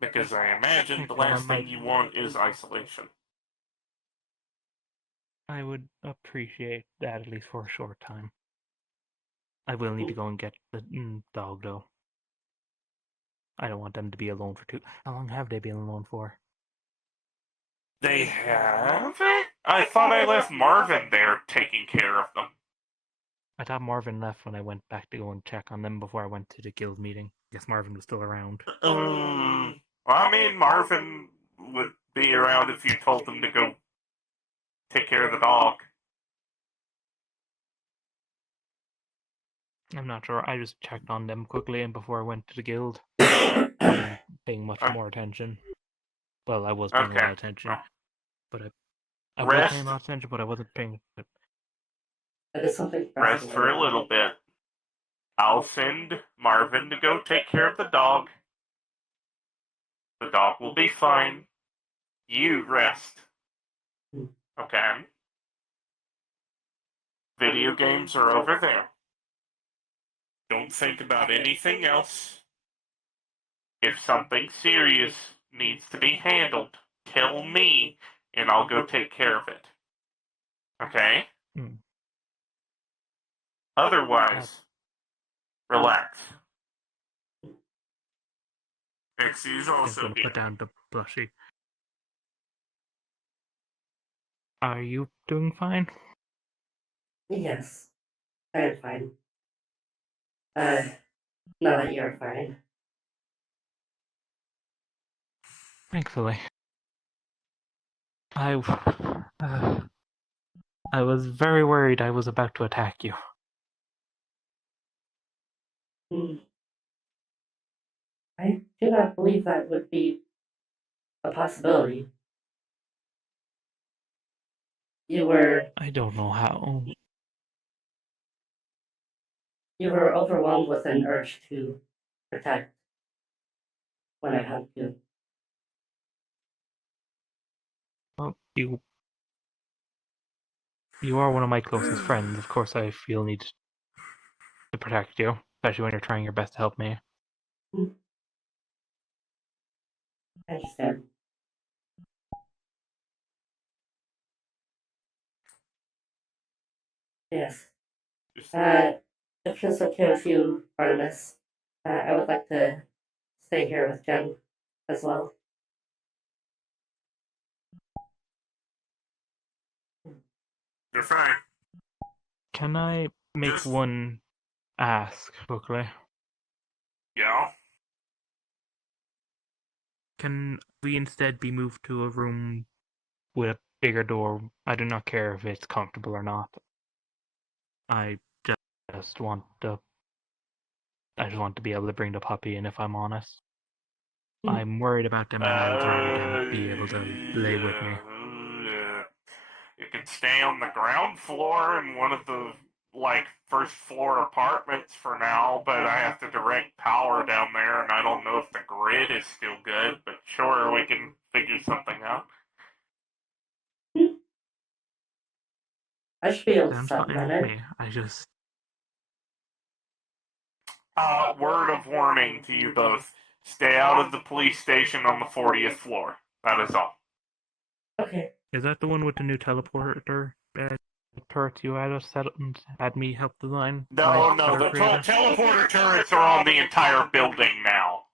Because I imagine the last thing you want is isolation. I would appreciate that at least for a short time. I will need to go and get the dog, though. I don't want them to be alone for too... How long have they been alone for? They haven't? I thought I left Marvin there taking care of them. I thought Marvin left when I went back to go and check on them before I went to the guild meeting. I guess Marvin was still around. Well, I mean, Marvin would be around if you told him to go take care of the dog. I'm not sure. I just checked on them quickly and before I went to the guild. Wasn't paying much more attention. Well, I was paying a lot of attention. But I was paying a lot of attention, but I wasn't paying... That is something Rest for a little bit. I'll send Marvin to go take care of the dog. The dog will be fine. You rest. Okay? Video games are over there. Don't think about anything else. If something serious needs to be handled, tell me, and I'll go take care of it. Okay? Otherwise, relax. Pixie's also going to put down the plushie. Are you doing fine? Yes, I'm fine. Now that you're fine. Thankfully. I was very worried I was about to attack you. I do not believe that would be a possibility. I don't know how. You were overwhelmed with an urge to protect when I helped you. Well, you are one of my closest friends. Of course, I feel need to protect you, especially when you're trying your best to help me. I understand. Yes. If it's okay with you, Artemis, I would like to stay here with Jen as well. You're fine. Can I make one ask quickly? Yeah? Can we instead be moved to a room with a bigger door? I do not care if it's comfortable or not. I just want to be able to bring the puppy in, if I'm honest. I'm worried about them having them be able to lay with me. You can stay on the ground floor in one of the, first floor apartments for now, but I have to direct power down there, and I don't know if the grid is still good, but sure, we can figure something out. I should be able to Sounds stop fine by with it. me. I just... Word of warning to you both. Stay out of the police station on the 40th floor. That is all. Okay. Is that the one with the new teleporter turret you had us set up and had me help design? No, the teleporter turrets are on the entire building now.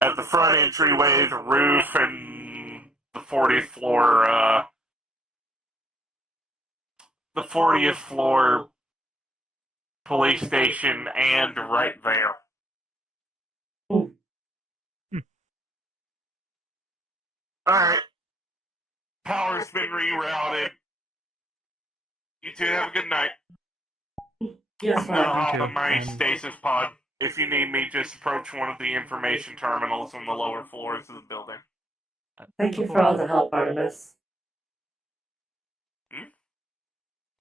At the front entryway, the roof, and the 40th floor, police station, and right there. Alright. Power's been rerouted. You two have a good night. Yes, I'm gonna ma'am. hop too, in my and- stasis pod. If you need me, just approach one of the information terminals on the lower floors of the building. Thank you for all the help, Artemis.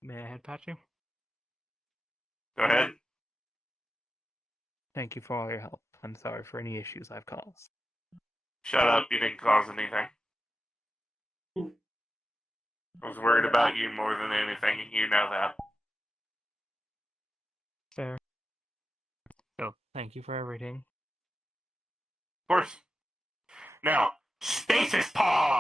May I head pat you? Go ahead. Thank you for all your help. I'm sorry for any issues I've caused. Shut up, you didn't cause anything. I was worried about you more than anything, and you know that. Fair. So, thank you for everything. Of course. Now, stasis pod!